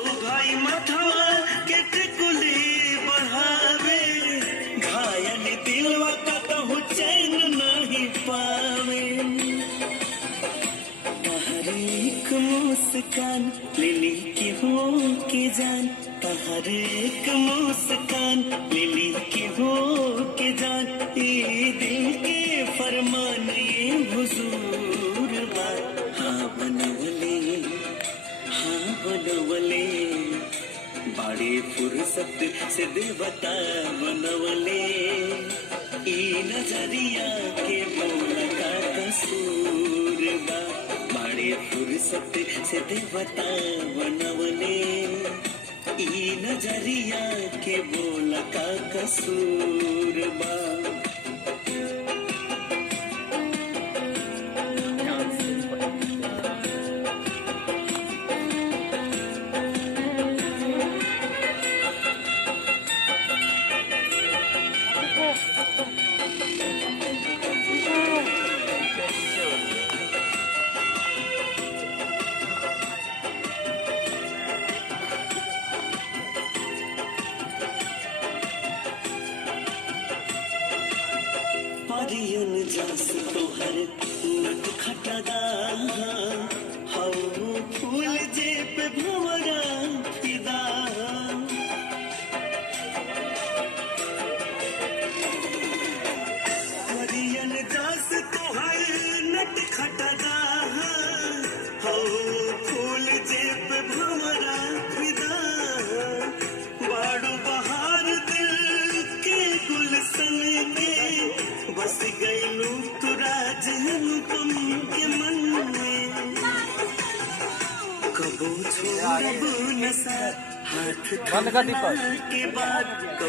भाई मथवा के टिकुली बढ़ावे, घायल दिलवा का कहूँ चैन नहीं पावे। एक मुस्कान लिली की हो के जान, हर एक मुस्कान लिली की हो के जान, ये दिल के फरमान ये हुजूर बात। हाँ बनवले बड़े फुर्सत से देवता बनवले, ई नजरिया के बोला का कसूर बा। बड़े फुर्सत से देवता बनवले, ई नजरिया के बोला का कसूर बा। परियन जस तोहर नट खटदा, हऊ फूल जे पे भंवरा फिदा। परियन जस तोहर नट खटदा, हऊ फूल जे पे भंवरा फिदा। बाड़ू बहार दिल के गुलशन में, बस गईलू तू राज अनुपम के मन में। कबू छोड़ब न साथ हाथ थमा के बाद।